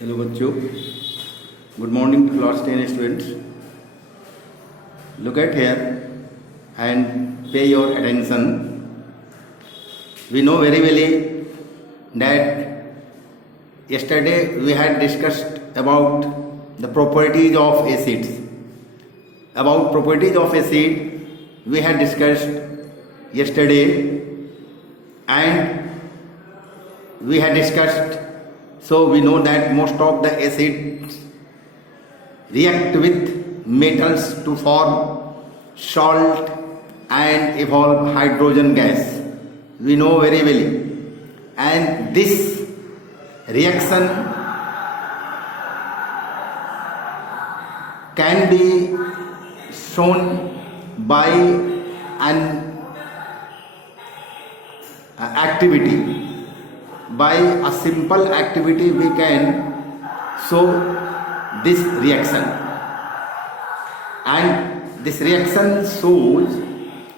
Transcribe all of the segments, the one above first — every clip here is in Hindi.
हेलो बच्चों, good morning to class 10 students. Look at here and pay your attention. We know very well that yesterday we had discussed about the properties of acids. About properties of acid we had discussed yesterday, and we had discussed, so we know that most of the acids react with metals to form salt and evolve hydrogen gas. We know very well, and this reaction can be shown by an activity. By a simple activity we can show this reaction, and this reaction shows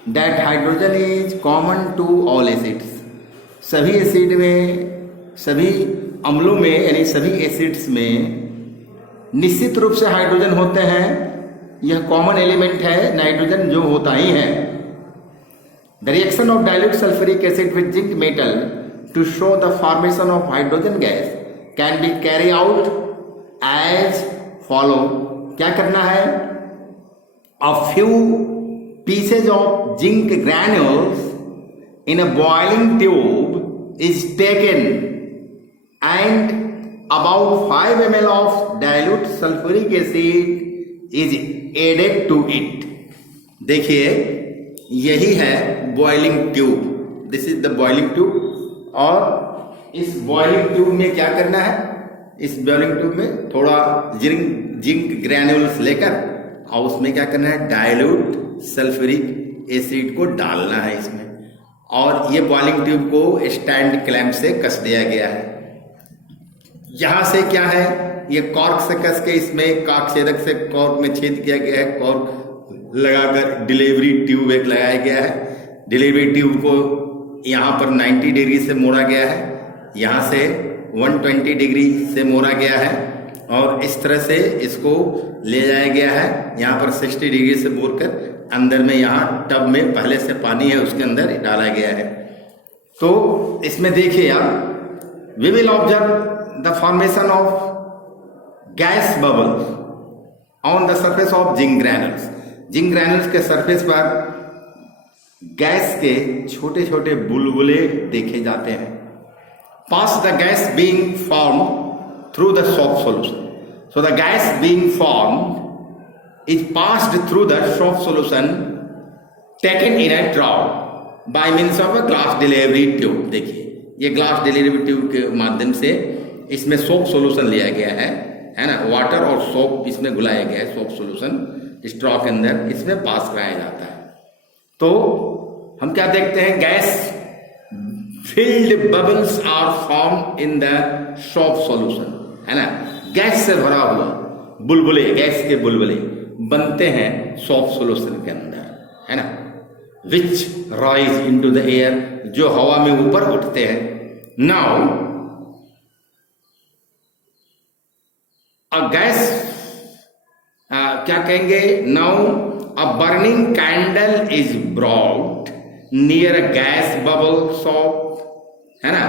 that hydrogen is common to all acids. सभी एसिड में, सभी अम्लों में, यानी सभी एसिड्स में निश्चित रूप से हाइड्रोजन होते हैं. यह कॉमन एलिमेंट है, नाइट्रोजन जो होता ही है. The reaction of dilute sulphuric acid with zinc metal to show the formation of hydrogen gas can be carried out as follow. क्या करना है? A few pieces of zinc granules in a boiling tube is taken and about 5 ml of dilute sulfuric acid is added to it. देखिए, यही है boiling tube. This is the boiling tube. और इस बॉइलिंग ट्यूब में क्या करना है? इस बॉइलिंग ट्यूब में थोड़ा जिंक ग्रैन्यूल्स लेकर और उसमें क्या करना है? डाइल्यूट सल्फ्यूरिक एसिड को डालना है इसमें. और ये बॉइलिंग ट्यूब को स्टैंड क्लैंप से कस दिया गया है. यहां से क्या है? ये कॉर्क से कस के इसमें काक छेदक से कॉर्क में छेद किया गया है. कॉर्क लगाकर डिलीवरी ट्यूब एक लगाया गया है. डिलीवरी ट्यूब को यहाँ पर 90 डिग्री से मोड़ा गया है, यहाँ से 120 डिग्री से मोड़ा गया है, और इस तरह से इसको ले जाया गया है. यहाँ पर 60 डिग्री से मोड़कर अंदर में, यहाँ टब में पहले से पानी है उसके अंदर डाला गया है. तो इसमें देखिए आप, we will observe the formation of gas bubbles on the surface of zinc granules. Zinc granules के सरफेस पर गैस के छोटे छोटे बुलबुले देखे जाते हैं. Pass the gas being form through the soap solution. So the gas being form is passed through the soap solution taken in a drop by means of a glass delivery tube. देखिए, ये ग्लास डिलीवरी ट्यूब के माध्यम से इसमें सोप सॉल्यूशन लिया गया है ना. वाटर और सोप इसमें घुलाया गया है. सोप सॉल्यूशन स्ट्रॉ के अंदर इसमें पास कराया जाता है. तो हम क्या देखते हैं? Gas filled bubbles are form in the soap solution, है ना. गैस से भरा हुआ बुलबुले, गैस के बुलबुले बनते हैं सोप सॉल्यूशन के अंदर, है ना. विच राइज इनटू द एयर, जो हवा में ऊपर उठते हैं. नाउ अ गैस, क्या कहेंगे? Now a burning candle is brought near a gas bubble soap, है ना.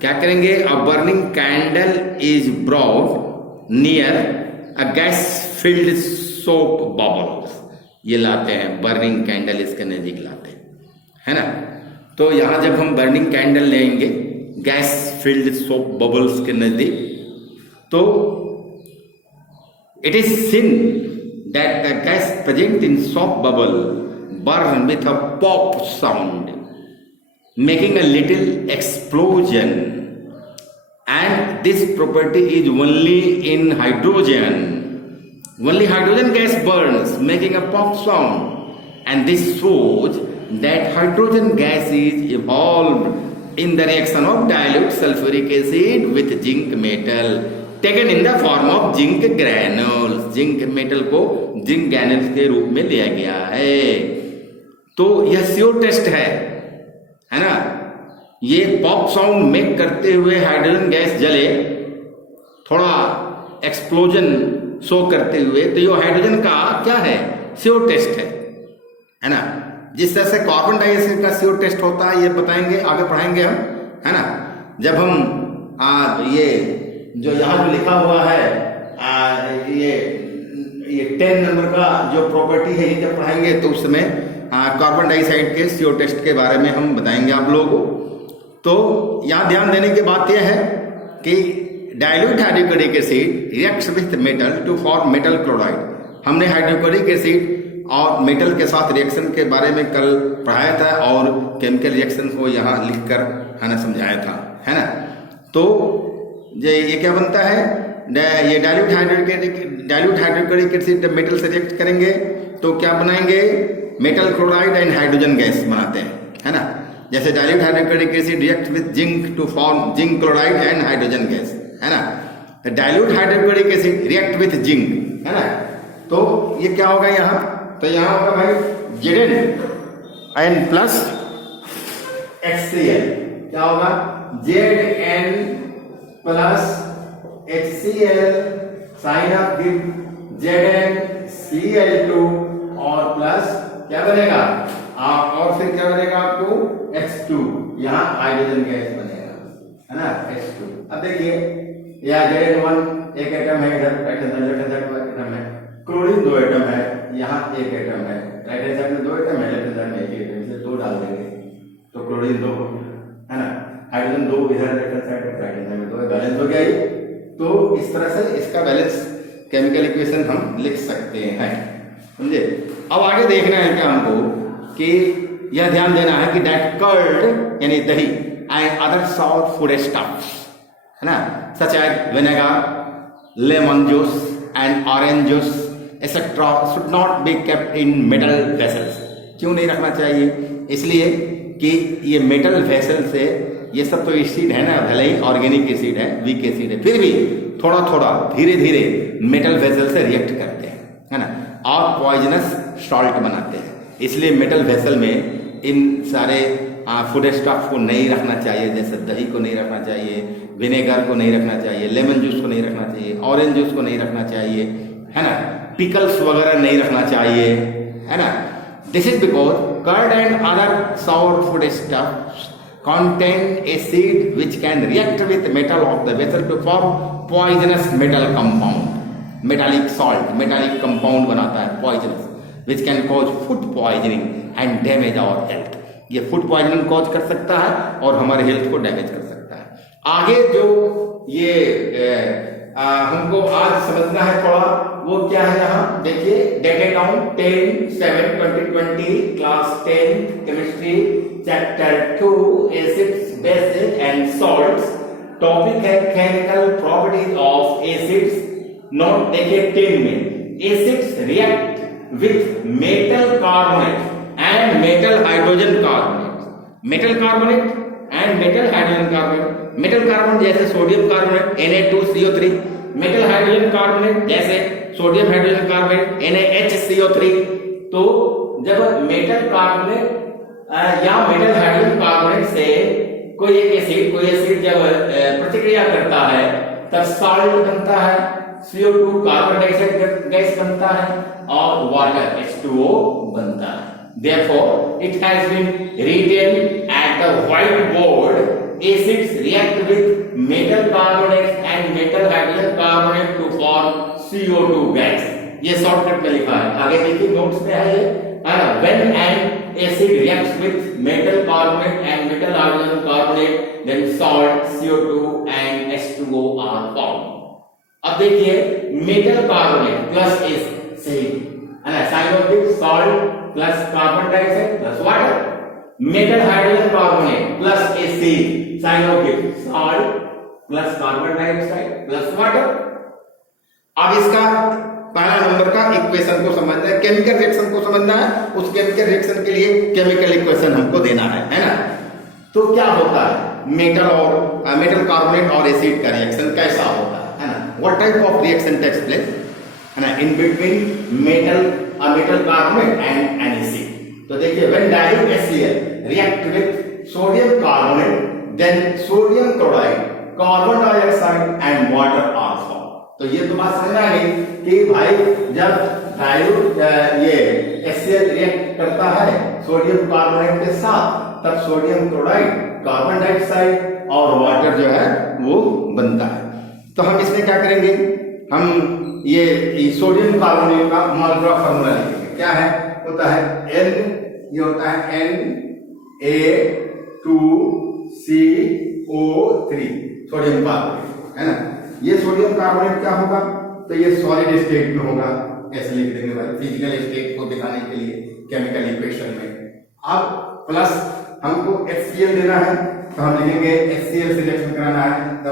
क्या करेंगे? a burning candle is brought near a gas filled soap bubbles. ये लाते हैं burning candle, इसके नजदीक लाते हैं, है ना. तो यहां जब हम burning candle लेंगे गैस filled soap bubbles के नजदीक, तो it is seen that the gas present in soap bubble burn with a pop sound, making a little explosion, and this property is only in hydrogen. Only hydrogen gas burns, making a pop sound, and this shows that hydrogen gas is evolved in the reaction of dilute sulfuric acid with zinc metal taken in the form of zinc granules. Zinc metal को जिंक ग्रैनुल्स के रूप में लिया गया है. तो यह CO टेस्ट है ना. ये पॉप साउंड मेक करते हुए हाइड्रोजन गैस जले थोड़ा एक्सप्लोजन शो करते हुए, तो ये हाइड्रोजन का क्या है, CO टेस्ट है ना। जिस तरह से कार्बन डाइऑक्साइड का CO टेस्ट होता है, ये बताएंगे, आगे पढ़ाएंगे हम, है ना। जब हम ये जो यहाँ जो लिखा हुआ है ये 10 नंबर का जो प्रॉपर्टी है, ये जब पढ़ाएंगे तो उस समय कार्बन डाइऑक्साइड के CO टेस्ट के बारे में हम बताएंगे आप लोगों को। तो यहाँ ध्यान देने की बात यह है कि dilute hydrochloric acid reacts with metal to form metal chloride. हमने हाइड्रोक्लोरिक एसिड और मेटल के साथ रिएक्शन के बारे में कल पढ़ाया था और केमिकल रिएक्शन को यहाँ लिखकर है ना समझाया था, है ना। तो ये क्या बनता है, ये डाइल्यूट हाइड्रोक्लोरिक एसिड जब मेटल से रिएक्ट करेंगे तो क्या बनाएंगे, metal chloride and hydrogen gas बनाते हैं, है ना। जैसे dilute hydrochloric acid react with zinc to form zinc chloride and hydrogen gas, है ना। Dilute hydrochloric acid react with zinc, है ना। तो ये क्या होगा यहाँ, तो यहाँ होगा भाई Zn प्लस HCl, क्या होगा, Zn plus HCl sign of give ZnCl2 और प्लस क्या बनेगा और फिर क्या बनेगा आपको H2, यहाँ हाइड्रोजन गैस बनेगा, है ना, H2। अब देखिए यहाँ Zn1 एक एटम है, इधर राइट हैंड साइड में एटम है, क्लोरीन 2 एटम है, यहाँ एक एटम है, राइट हैंड साइड में 2 एटम है, लेफ्ट हैंड साइड में एक एटम, इसलिए 2 डाल देंगे तो क्लोरीन 2, है ना, हाइड्रोजन 2 इधर लेफ्ट हैंड साइड में, राइट हैंड साइड में 2, बैलेंस हो गया ये। तो इस तरह से इसका बैलेंस केमिकल इक्वेशन हम लिख सकते हैं, समझे। अब आगे देखना है क्या हमको कि यह ध्यान देना है कि दैट कर्ड यानी दही and other sour food stuffs, है ना, such as vinegar, lemon juice and orange juice etcetera should not be kept in metal vessels. क्यों नहीं रखना चाहिए, इसलिए कि ये मेटल वेसल से ये सब तो एसिड है ना, भले ही ऑर्गेनिक एसिड है, वीक एसिड है, फिर भी थोड़ा थोड़ा धीरे धीरे मेटल वेसल से रिएक्ट करते हैं, है ना, और पॉइजनस सॉल्ट बनाते हैं। इसलिए मेटल वेसल में इन सारे फूड स्टफ को नहीं रखना चाहिए, जैसे दही को नहीं रखना चाहिए, विनेगर को नहीं रखना चाहिए, लेमन जूस को नहीं रखना चाहिए, ऑरेंज जूस को नहीं रखना चाहिए, है ना, पिकल्स वगैरह नहीं रखना चाहिए, है ना। This is because curd and other sour food stuff contain acid which can react with metal of the vessel to form poisonous metal compound, metallic salt, metallic compound बनाता है poisonous, which can cause food poisoning and damage our health। ये फूड पॉइजनिंग कॉज कर सकता है और हमारे हेल्थ को डैमेज कर सकता है। आगे जो ये हमको आज समझना है थोड़ा, वो क्या है, यहाँ देखिए dated down 10/7/2020 class 10 chemistry chapter 2 acids bases and salts. Topic है chemical properties of acids. Note देखिए 10 में acids react with metal carbonate and metal hydrogen carbonate, metal carbonate and metal hydrogen carbonate. Metal carbon जैसे sodium carbonate Na2CO3, metal hydrogen carbonate जैसे सोडियम हाइड्रोजन कार्बोनेट NaHCO3। तो जब मेटल कार्बोनेट या मेटल हाइड्रोजन कार्बोनेट से कोई एसिड जब प्रतिक्रिया करता है तब सॉल्ट बनता है, CO2 कार्बन डाइऑक्साइड गैस बनता है और वाटर H2O बनता है। Therefore, it has been written at the whiteboard, acids react with metal carbonates and metal hydrogen carbonate to form CO2 gas। ये शॉर्टकट में लिखा है, आगे देखिए नोट्स में है ये। When an acid reacts with metal carbonate and metal hydrogen carbonate, then salt, CO2 and H2O are formed। अब देखिए metal carbonate plus cyanotic salt plus carbon dioxide plus water, metal hydrogen carbonate plus acid cyanotic salt plus carbon dioxide plus water. अब इसका पहला नंबर का इक्वेशन को समझना है, केमिकल रिएक्शन को समझना है। उस केमिकल रिएक्शन के लिए केमिकल इक्वेशन हमको देना है ना। तो क्या होता है मेटल कार्बोनेट और एसिड का रिएक्शन कैसा होता है ना, what type of reaction takes place है ना in between metal carbonate and an acid. तो देखिए when dilute HCl react with sodium carbonate then sodium chloride carbon dioxide and water are form. तो ये तो बात समझ आ गई कि भाई जब डाइल्यूट ये HCl रिएक्ट करता है सोडियम कार्बोनेट के साथ, तब सोडियम क्लोराइड, कार्बन डाइऑक्साइड और वाटर जो है वो बनता है। तो हम इसमें क्या करेंगे, हम ये सोडियम कार्बोनेट का मॉलिक्यूलर फार्मूला लिखेंगे। क्या है, होता है N, ये होता है Na2CO3 सोडियम कार्बोनेट, है ना। ये सोडियम कार्बोनेट क्या होगा, तो ये सॉलिड स्टेट में होगा, ऐसे लिख देंगे भाई फिजिकल स्टेट को दिखाने के लिए केमिकल इक्वेशन में। अब प्लस हमको HCl देना है, तो हम लिखेंगे HCl से रिएक्शन कराना है तो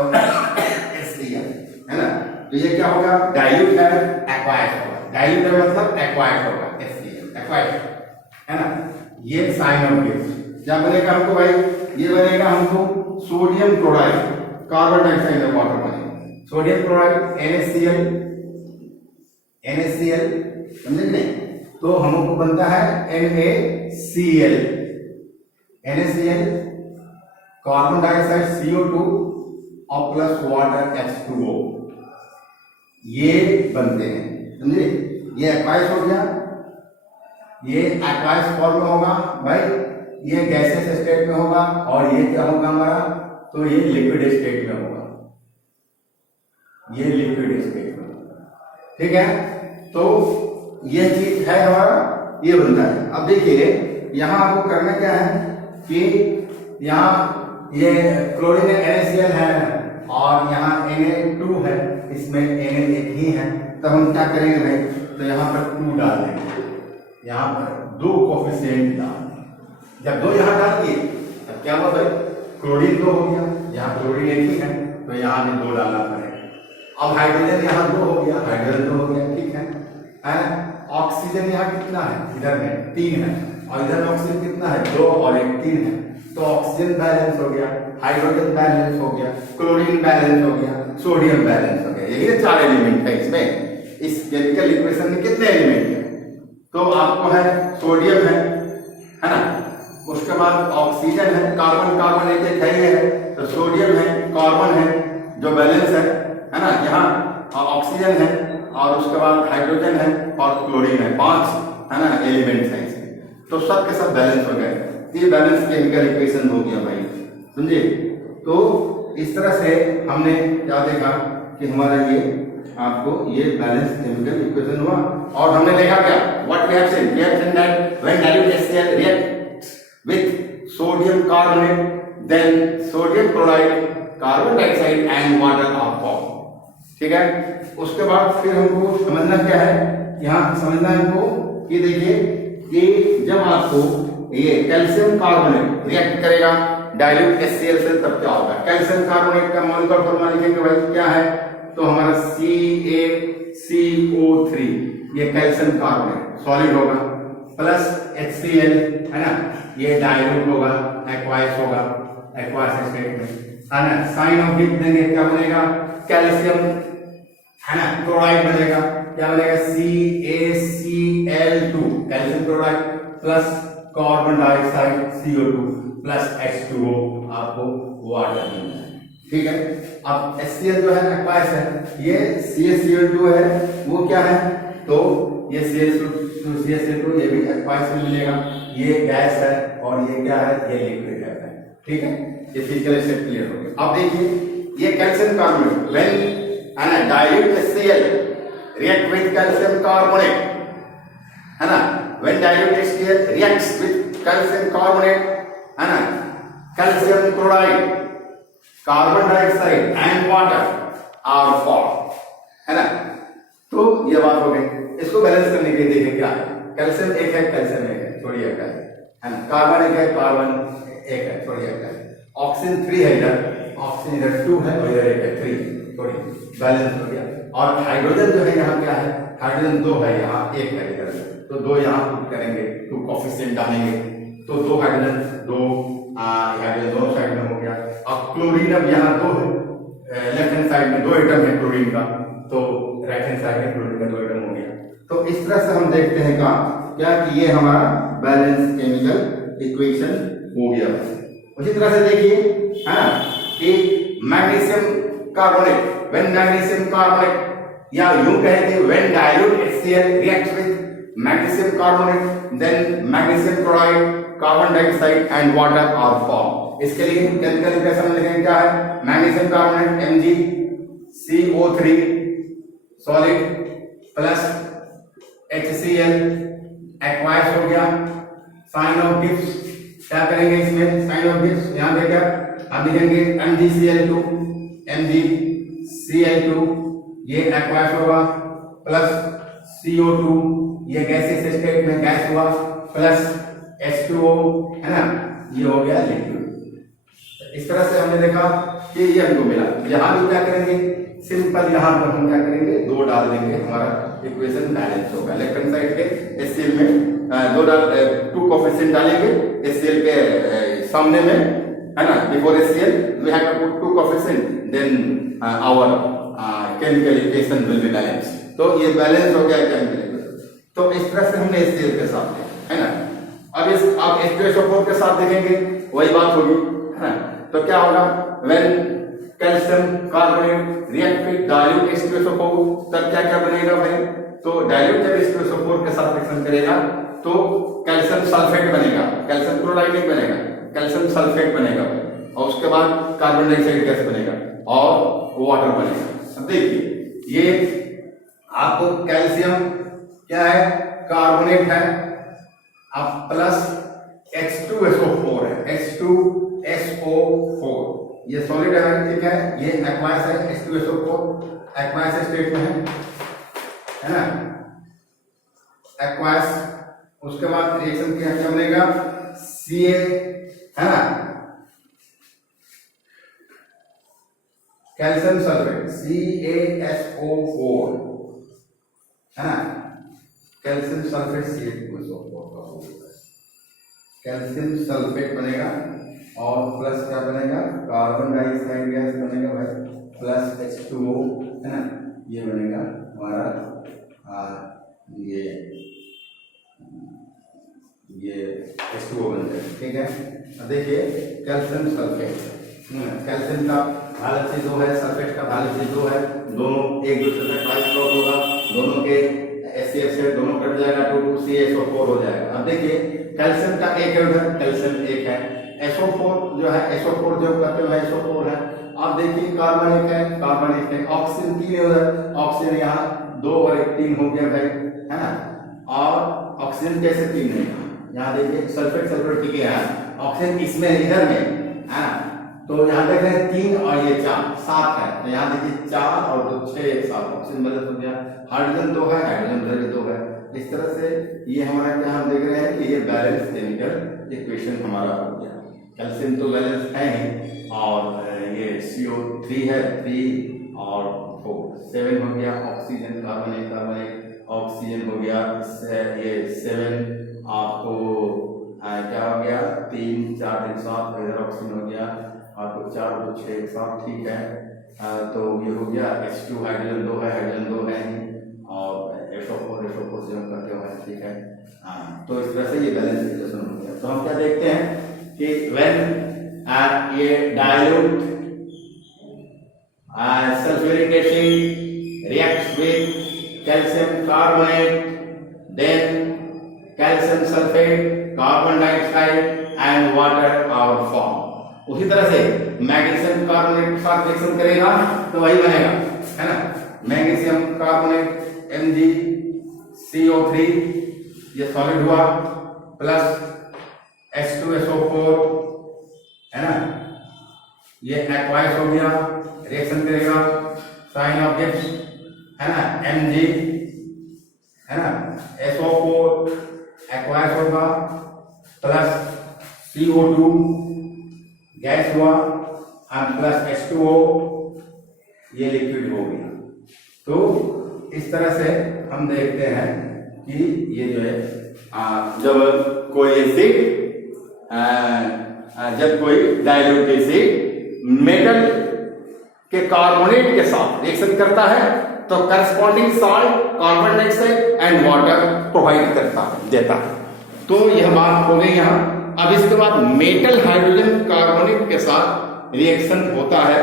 HCl, है ना। तो ये क्या होगा, डाइल्यूट है एक्वायर्ड होगा, डाइल्यूट है मतलब एक्वायर्ड होगा, HCl एक्वायर्ड, है ना। ये साइन ऑफ गिब्स क्या बनेगा हमको भाई, ये बनेगा हमको सोडियम क्लोराइड, कार्बन डाइऑक्साइड और वाटर बनेगा। सोडियम क्लोराइड NaCl समझे नहीं, तो हमको बनता है NaCl, कार्बन डाइऑक्साइड CO2 और प्लस वाटर H2O, ये बनते हैं, समझे। ये एक्वायस हो गया, ये एक्वायस फॉर्म में होगा भाई, ये गैसेस स्टेट में होगा, और ये क्या होगा हमारा, तो ये लिक्विड स्टेट में होगा, ये लिक्विड स्टेट में, ठीक है। तो ये चीज है हमारा, ये बनता है। अब देखिए यहां आपको करना क्या है कि यहाँ ये क्लोरीन NaCl है और यहाँ Na2 है, इसमें Na एक ही है, तब हम क्या करेंगे भाई, तो यहाँ पर 2 डाल देंगे, यहाँ पर 2 कोफिशिएंट डाल देंगे। जब 2 यहाँ डाल दिए तब क्या हुआ भाई, क्लोरीन 2 हो गया, यहाँ क्लोरीन एक ही है तो यहाँ भी 2 डालना पड़ेगा। अब हाइड्रोजन यहाँ 2 हो गया, हाइड्रोजन 2 हो गया, ठीक है। ऑक्सीजन यहाँ कितना है, इधर में 3 है, और इधर ऑक्सीजन कितना है, 2 और 1 3 है, तो ऑक्सीजन बैलेंस हो गया, हाइड्रोजन बैलेंस हो गया, क्लोरीन बैलेंस हो गया, सोडियम बैलेंस हो गया। यही 4 एलिमेंट है इसमें। इस केमिकल इक्वेशन में कितने एलिमेंट है, तो आपको है सोडियम है ना, उसके बाद ऑक्सीजन है, कार्बन कार्बन एक एक है, तो सोडियम है, कार्बन है जो बैलेंस है ना, यहाँ ऑक्सीजन है, और उसके बाद हाइड्रोजन है और क्लोरीन है, 5 है ना एलिमेंट्स हैं इसमें। तो सब के सब बैलेंस हो गए, ये बैलेंस केमिकल इक्वेशन हो गया भाई, समझे। तो इस तरह से हमने क्या देखा कि हमारा ये आपको ये बैलेंस केमिकल इक्वेशन हुआ, और हमने देखा क्या, what we have seen, we have seen that when dilute HCl reacts with sodium carbonate, then sodium chloride, carbon dioxide and water are form, ठीक है। उसके बाद फिर हमको समझना क्या है, यहाँ समझना है हमको कि देखिए कि जब आपको ये कैल्शियम कार्बोनेट रिएक्ट करेगा डाइल्यूट HCl से, तब क्या होगा, कैल्शियम कार्बोनेट का मॉलिक्यूलर फार्मूला लिखेंगे भाई, क्या है, तो हमारा CaCO3, ये कैल्शियम कार्बोनेट सॉलिड होगा, प्लस HCl, है ना, ये डाइल्यूट होगा, एक्वायस होगा, एक्वायस स्टेट में, है ना। साइन ऑफ गिब्स देंगे, क्या बनेगा, कैल्शियम, है ना, क्लोराइड बनेगा, क्या बनेगा, CaCl2 calcium chloride plus carbon dioxide CO2 plus H2O, आपको वाटर मिलता है, ठीक है। अब HCl जो है एक्वायस है, ये CaCl2 है, वो क्या है, तो ये CaCl2 ये भी एक्वायस में मिलेगा, ये गैस है और ये क्या है, ये लिक्विड है, ठीक है। ये फिजिकल स्टेट क्लियर हो गया। अब देखिए ये calcium carbonate when dilute HCl react with calcium carbonate, है ना, when dilute HCl reacts with calcium carbonate, है ना, calcium chloride, carbon dioxide and water are formed, है ना। तो ये बात हो गई, इसको बैलेंस करने के लिए देखें क्या है, कैल्शियम एक है, कैल्शियम एक है, थोड़ी एक है ना, कार्बन एक है, कार्बन एक है, थोड़ी एक है, ऑक्सीजन 3 है इधर, ऑक्सीजन इधर 2 है और इधर एक है 3, थोड़ी बैलेंस हो गया। और हाइड्रोजन जो है यहाँ क्या है, हाइड्रोजन 2 है, यहाँ 1 है इधर, तो 2 यहाँ पुट करेंगे, 2 कोफिशिएंट डालेंगे, तो 2 हाइड्रोजन, 2 हाइड्रोजन दोनों साइड में हो गया। अब क्लोरीन अब यहाँ 2 है, लेफ्ट हैंड साइड में 2 एटम है क्लोरीन का, तो राइट हैंड साइड में क्लोरीन का 2 एटम हो गया। तो इस तरह से हम देखते हैं क्या कि ये हमारा बैलेंस केमिकल इक्वेशन हो गया। उसी तरह से देखिए है ना कि magnesium carbonate, when magnesium carbonate, या यूं कहेंगे when dilute HCl reacts with magnesium carbonate then magnesium chloride, carbon dioxide and water are form. इसके लिए केमिकल इक्वेशन में लिखेंगे क्या है, magnesium carbonate MgCO3 solid plus HCl aqueous हो गया, साइन ऑफ गिब्स क्या करेंगे इसमें, साइन ऑफ गिब्स यहां पे क्या हम लिखेंगे MgCl2 ये एक्वायस होगा प्लस CO2 ये गैसेस स्टेट में गैस हुआ प्लस H2O है ना, ये हो गया लिक्विड। इस तरह से हमने देखा कि ये हमको मिला। यहां भी क्या करेंगे, सिंपल यहां पर हम क्या करेंगे, 2 डाल देंगे, हमारा इक्वेशन बैलेंस होगा। लेफ्ट हैंड साइड के HCl में 2 कोफिशिएंट डालेंगे HCl के सामने में, है ना, before HCl we have to put 2 coefficient then our chemical equation will be balance. तो ये बैलेंस हो गया केमिकल इक्वेशन। तो इस तरह से हमने HCl के साथ है ना। अब H2SO4 के साथ देखेंगे वही बात होगी, है ना। तो क्या होगा, when calcium carbonate react with dilute H2SO4 तब क्या क्या बनेगा भाई, तो डाइल्यूट जब H2SO4 के साथ रिएक्शन करेगा तो कैल्शियम सल्फेट बनेगा, कैल्शियम क्लोराइड नहीं बनेगा, कैल्शियम सल्फेट बनेगा और उसके बाद कार्बन डाइऑक्साइड गैस बनेगा और वाटर बनेगा। अब देखिए ये आपको कैल्शियम क्या है, कार्बोनेट है, अब प्लस H2SO4 है, H2SO4 ये सॉलिड है, ठीक है, ये एक्वायस है, H2SO4 एक्वायस स्टेट में है ना, एक्वायस। उसके बाद रिएक्शन क्या बनेगा, Ca है ना, कैल्शियम सल्फेट CaSO4 है ना, कैल्शियम सल्फेट CaSO4 का होगा, कैल्शियम सल्फेट बनेगा और प्लस क्या बनेगा, कार्बन डाइऑक्साइड गैस बनेगा भाई, प्लस H2O है ना, ये बनेगा हमारा ये H2O बन जाएगा, ठीक है। अब देखिए कैल्शियम सल्फेट, कैल्शियम का वैलेंसी 2 है, सल्फेट का वैलेंसी 2 है, दोनों एक दूसरे से ट्राई क्रॉस होगा, दोनों के HCl से दोनों कट जाएगा, 2CaSO4 हो जाएगा। अब देखिए कैल्शियम का एक है, उधर कैल्शियम एक है, SO4 जो है, SO4 जो करते हैं SO4 है। अब देखिए कार्बन एक है, कार्बन एक है, ऑक्सीजन 3 है उधर, ऑक्सीजन यहाँ 2 और 1 3 हो गया भाई, है ना। और ऑक्सीजन कैसे 3 है, यहाँ देखिए सल्फेट सल्फेट ठीक है, ऑक्सीजन इसमें इधर में है ना, तो यहाँ देख रहे हैं 3 और ये 4 7 है, तो यहाँ देखिए 4 और 2 6 एक साथ ऑक्सीजन बैलेंस हो गया, हाइड्रोजन 2 है, हाइड्रोजन इधर 2 है। इस तरह से ये हमारा क्या हम देख रहे हैं कि ये बैलेंस केमिकल इक्वेशन हमारा हो गया। कैल्शियम तो बैलेंस है ही, और ये CO3 है 3 और 4 7 हो गया, ऑक्सीजन कार्बन ऑक्सीजन हो गया, ये 7 आपको क्या हो गया, 3 4 3 7 इधर ऑक्सीजन हो गया, आपको 4 2 6 7 ठीक है। तो ये हो गया H2 हाइड्रोजन 2 है, हाइड्रोजन 2 है और SO4 से हम करते हुए, ठीक है। तो इस तरह से ये बैलेंस इक्वेशन हो गया। तो हम क्या देखते हैं कि व्हेन ये dilute sulphuric acid reacts with calcium carbonate then calcium sulphate, carbon dioxide and water are form. उसी तरह से मैग्नीशियम कार्बोनेट के साथ रिएक्शन करेगा तो वही बनेगा, है ना, मैग्नीशियम कार्बोनेट MgCO3 ये सॉलिड हुआ प्लस H2SO4 है ना, ये एक्वायस हो गया, रिएक्शन करेगा, साइन ऑफ गिब्स है ना, Mg है ना, SO4 एक्वायस होगा प्लस CO2 गैस हुआ और प्लस H2O ये लिक्विड हो गया। तो इस तरह से हम देखते हैं कि ये जो है जब कोई एसिड जब कोई डाइल्यूट एसिड मेटल के कार्बोनेट के साथ रिएक्शन करता है तो corresponding salt, carbon dioxide and water provide देता है। तो यह बात हो गई यहाँ। अब इसके बाद मेटल हाइड्रोजन कार्बोनेट के साथ रिएक्शन होता है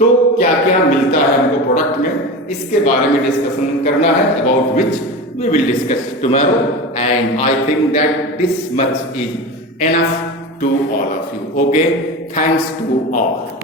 तो क्या क्या मिलता है हमको प्रोडक्ट में, इसके बारे में डिस्कशन करना है, about which we will discuss tomorrow, and I think that this much is enough to all of you. Okay, thanks to all.